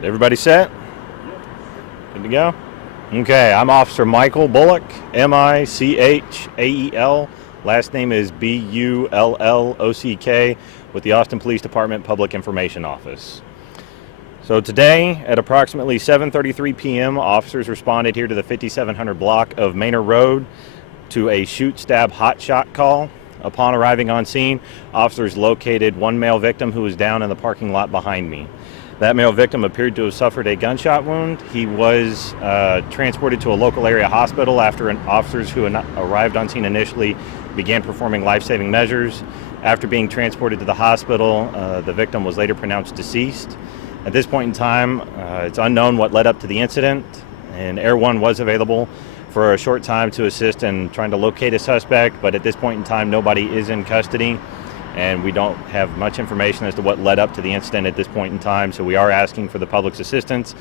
right, everybody set? Good to go? Okay, I'm Officer Michael Bullock, Michael. Last name is Bullock with the Austin Police Department Public Information Office. So today at approximately 7:33 p.m., officers responded here to the 5700 block of Manor Road to a shoot, stab, hot shot call. Upon arriving on scene, officers located one male victim who was down in the parking lot behind me. That male victim appeared to have suffered a gunshot wound. He was transported to a local area hospital after officers who arrived on scene initially began performing life-saving measures. After being transported to the hospital, the victim was later pronounced deceased. At this point in time, it's unknown what led up to the incident, and Air 1 was available for a short time to assist in trying to locate a suspect, but at this point in time, nobody is in custody, and we don't have much information as to what led up to the incident at this point in time, so we are asking for the public's assistance,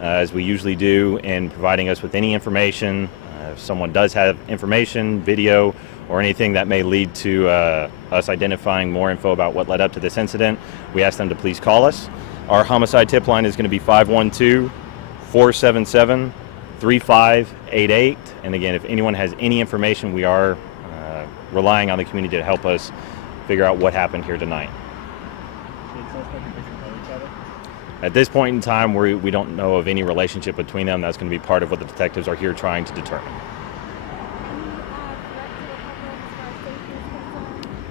as we usually do, in providing us with any information. If someone does have information, video, or anything that may lead to us identifying more info about what led up to this incident, we ask them to please call us. Our homicide tip line is going to be 512-477-3588. And again, if anyone has any information, we are relying on the community to help us figure out what happened here tonight. At this point in time, we don't know of any relationship between them. That's going to be part of what the detectives are here trying to determine.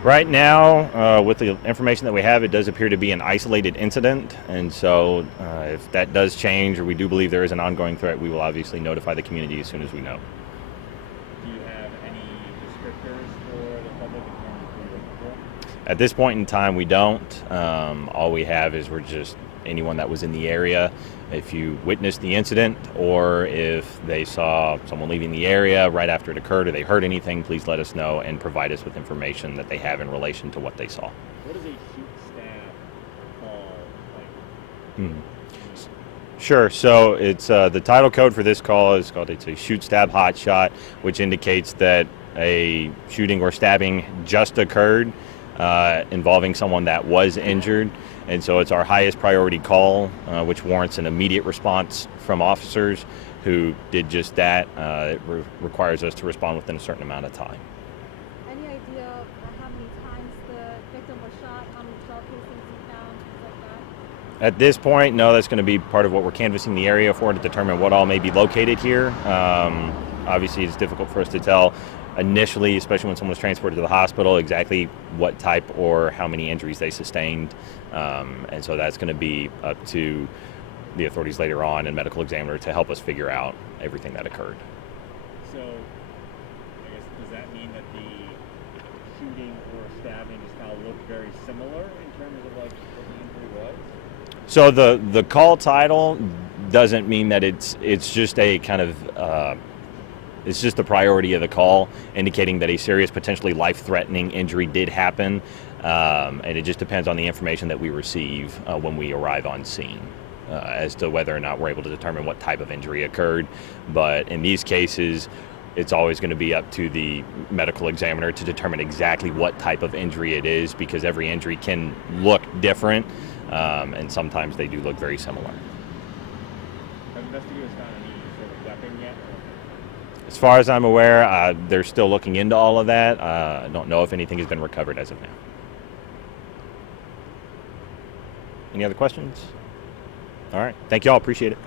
Right now, with the information that we have, it does appear to be an isolated incident, and so if that does change, or we do believe there is an ongoing threat, we will obviously notify the community as soon as we know. Do you have any descriptors for the public in terms of who you're looking for? At this point in time, we don't. All we have is we're just anyone that was in the area. If you witnessed the incident, or if they saw someone leaving the area right after it occurred, or they heard anything, please let us know and provide us with information that they have in relation to what they saw. What is a shoot stab call like? Sure. So it's the title code for this call is called it's a shoot, stab, hot shot, which indicates that a shooting or stabbing just occurred involving someone that was injured. And so it's our highest priority call, which warrants an immediate response from officers who did just that. It requires us to respond within a certain amount of time. Any idea of how many times the victim was shot, how many shell casings he found, things like that? At this point, no, that's going to be part of what we're canvassing the area for to determine what all may be located here. Obviously, it's difficult for us to tell initially, especially when someone was transported to the hospital, exactly what type or how many injuries they sustained. And so that's going to be up to the authorities later on and medical examiner to help us figure out everything that occurred. So, I guess, does that mean that the shooting or stabbing just kind of looked very similar in terms of like what the injury was? So the call title doesn't mean that it's just a kind of it's just the priority of the call, indicating that a serious, potentially life-threatening injury did happen, and it just depends on the information that we receive when we arrive on scene as to whether or not we're able to determine what type of injury occurred. But in these cases, it's always going to be up to the medical examiner to determine exactly what type of injury it is, because every injury can look different, and sometimes they do look very similar. Have investigators found any sort of weapon yet? As far as I'm aware, they're still looking into all of that. I don't know if anything has been recovered as of now. Any other questions? All right. Thank you all. Appreciate it.